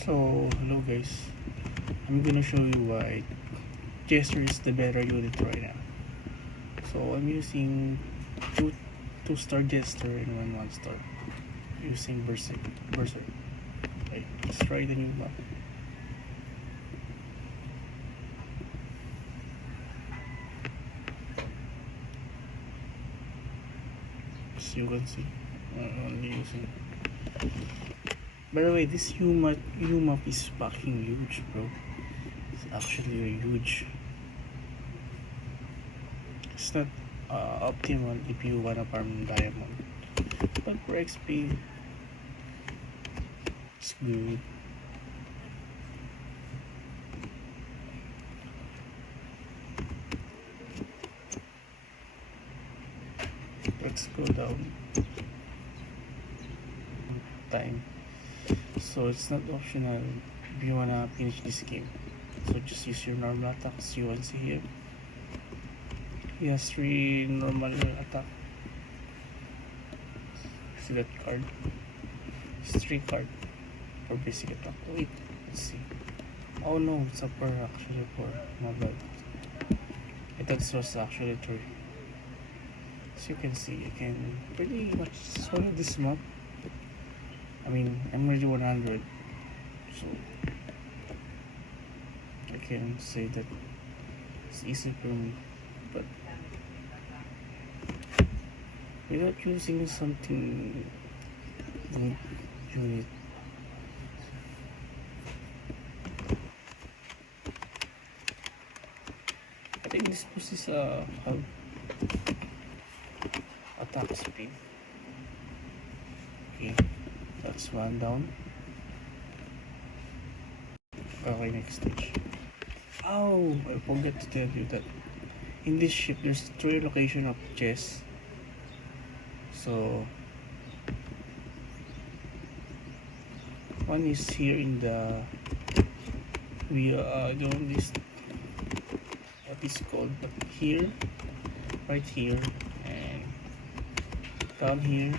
So, hello guys. I'm gonna show you why Jester is the better unit right now. So, I'm using two-star Jester and one-star. Using Berserk. Okay, let's try the new map. As you can see, I'm only using. By the way, this U map is fucking huge, bro. It's actually huge. It's not optimal if you wanna farm diamond, but for XP, it's good. Let's go down time. So it's not optional if you wanna finish this game. So just use your normal attacks. You want to see here. He has 3 normal attack. See that card? It's 3 card for basic attack. Wait, let's see. Oh no, it's a per actually for my bad. I thought it was actually 3. As you can see, you can pretty much solo this map. I mean, I'm already 100, so I can say that it's easy for me. But without using something good unit, I think this boost is have attack speed. Okay, that's one down. Okay, next stage. Oh, I forgot to tell you that in this ship there's 3 location of chests. So one is here in the doing this, what is called, but here, right here, and down here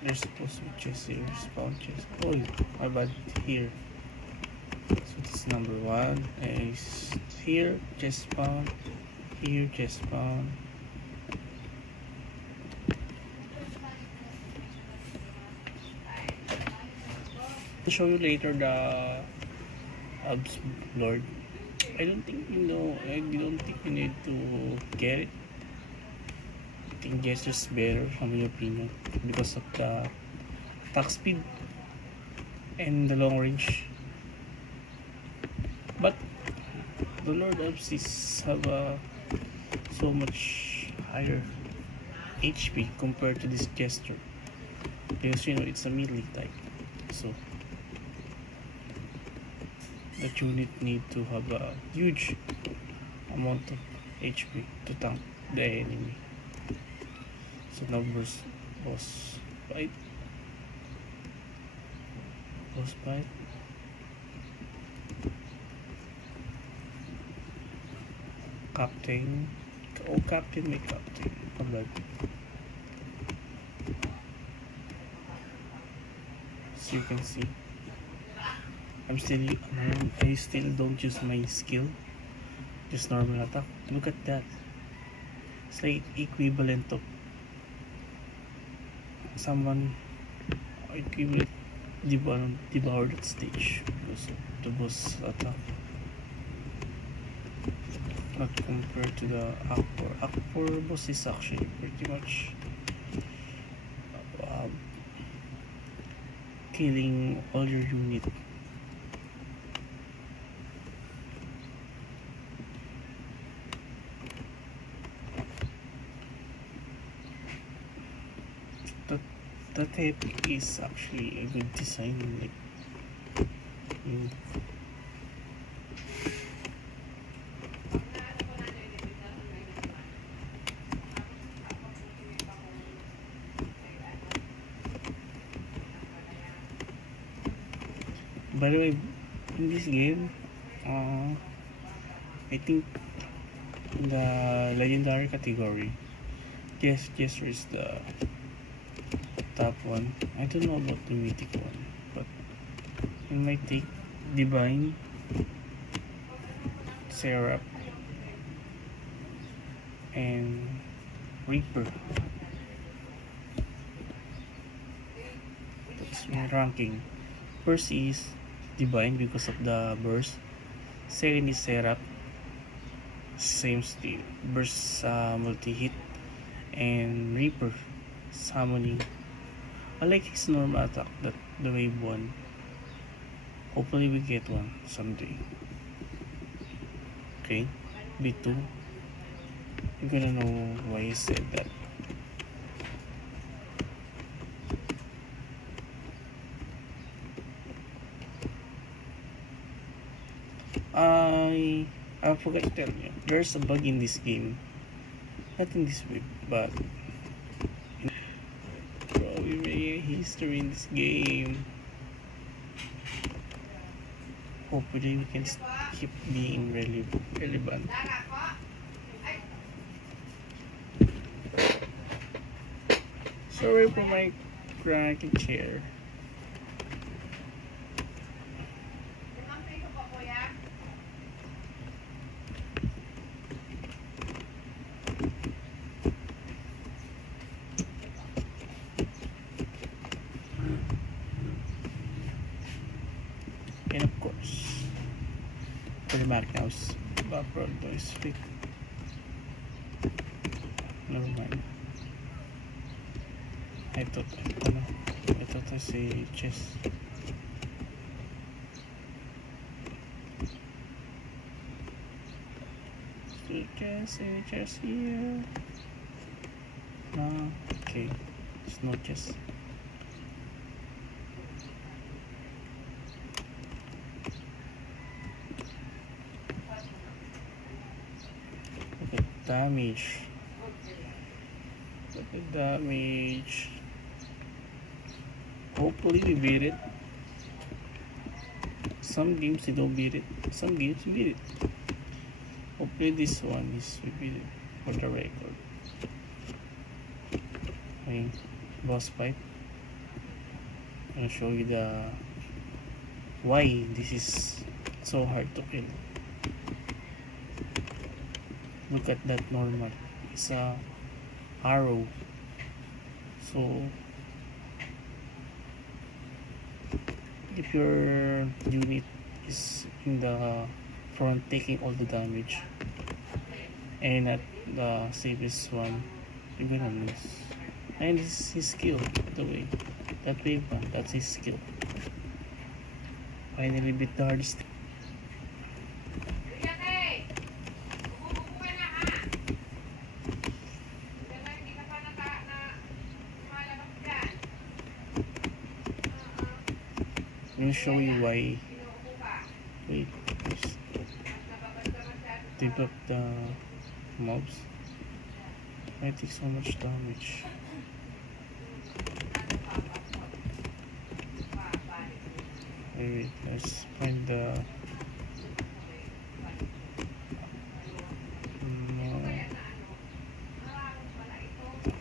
there's supposed to be chests here, spawn chest. Oh, my bad, here. So this is number 1 is here, chest spawn, here, chest spawn. I'll show you later the Abs Lord. I don't think you need to get it. I think Jester's better from my opinion because of the attack speed and the long range. But the Lord Abs have so much higher HP compared to this Jester because it's a melee type. So that unit need to have a huge amount of HP to tank the enemy. So numbers boss fight. Captain. Oh, captain, may captain. Kabag. So you can see, I still don't use my skill, just normal attack. Look at that. It's like equivalent of someone equivalent devour that stage because of the boss attack. Not compared to the Akpor. Akpor boss is actually pretty much killing all your unit. That epic is actually a good design. Like, by the way, in this game, I think in the legendary category, Jester is the top one. I don't know about the mythic one, but in my take, Divine, Seraph, and Reaper. That's my ranking. First is Divine because of the burst. Second is Seraph, same steel, burst multi-hit, and Reaper, summoning. I like his normal attack, that the wave 1. Hopefully we get one someday. Okay, B2. You're gonna know why he said that. I forgot to tell you, there's a bug in this game. Not in this way, but bro, we made history in this game. Hopefully we can keep being relevant. Sorry for my cranky chair. And of course, automatic now is background noise fit. Never mind. I thought I say chess. Chess here. No, okay, it's not chess. Look at damage. Look at damage. Hopefully we beat it. Some games you don't beat it. Some games you beat it. Hopefully this one is we beat it for the record. Okay, boss fight. I'll show you the why this is so hard to kill. Look at that normal. It's a arrow. So if your unit is in the front taking all the damage and at the safest one, you're gonna lose. And this is his skill, the way. That wave one, that's his skill. Finally beat the hardest. I'm gonna show you why. Wait, just develop the mobs. I take so much damage. Wait, let's find the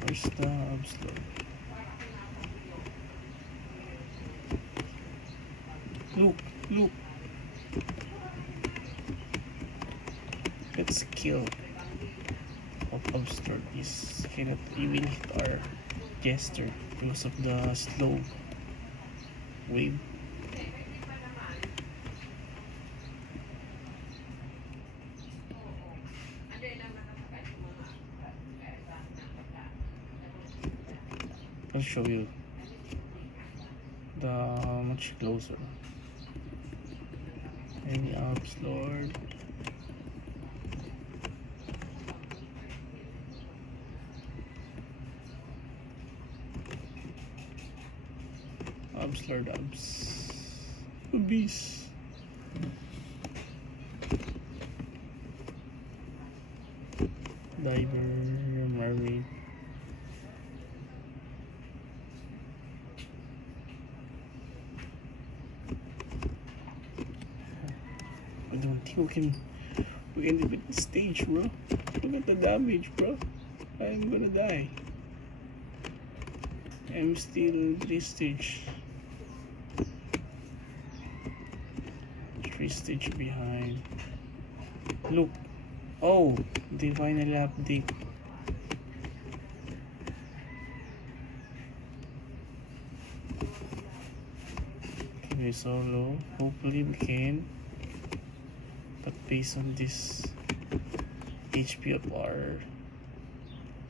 where's the upslot? Look. Let's kill of Upstart is cannot even hit our jester because of the slow wave. I'll show you the much closer. Any Upslord. Upslord Beast. Diver, Marine. I don't think we can defeat the stage, bro. Look at the damage, bro. I'm gonna die. I'm still in this stage. stage behind. Look. Oh, they finally update. Okay, solo. Hopefully we can. But based on this HP of our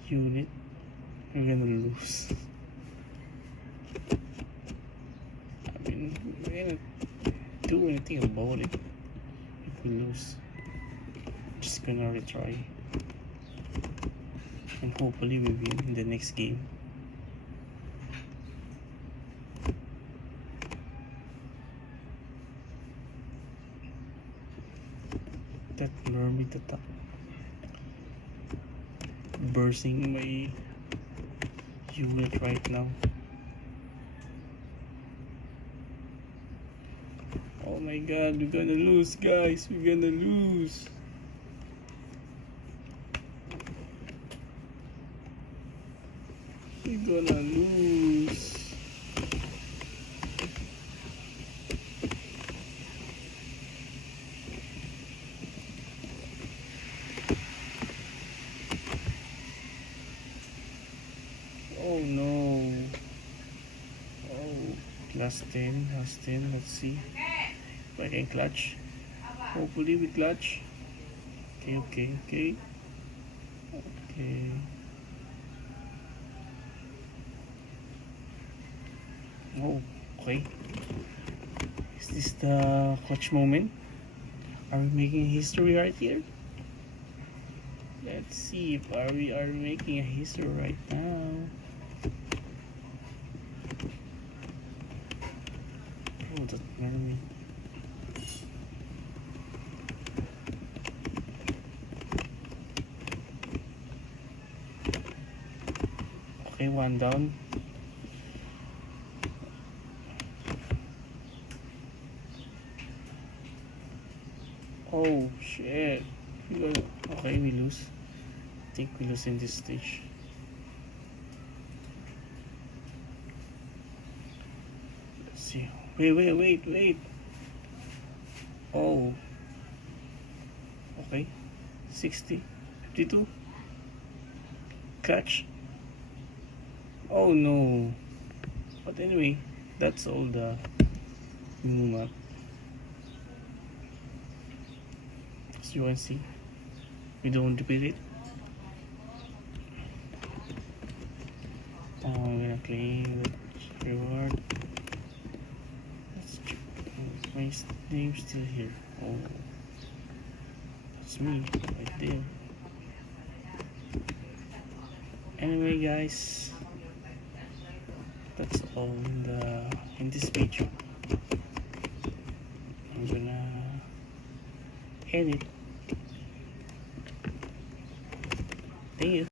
unit, we're gonna lose. I mean, we can't do anything about it if we lose. Just gonna retry. And hopefully we win in the next game. That mermaid attack bursting my unit right now. Oh my god, we're gonna lose, guys. We're gonna lose. We're gonna lose. Oh no. Oh, last 10, last 10. Let's see if I can clutch. Hopefully we clutch. Okay, okay, okay. Okay. Oh, okay. Is this the clutch moment? Are we making history right here? Let's see if we are making a history right now. Oh, that mermaid. Okay, one down. Oh shit. Okay, we lose. I think we lose in this stage. Let's see. Wait. Oh. Okay. 60. 52. Catch. Oh no. But anyway, that's all the new map. As you can see, we don't repeat it. I'm gonna claim the reward. Let's check. My name still here. Oh, that's me right there. Anyway, guys, that's all in this video. I'm gonna end it. Thank you.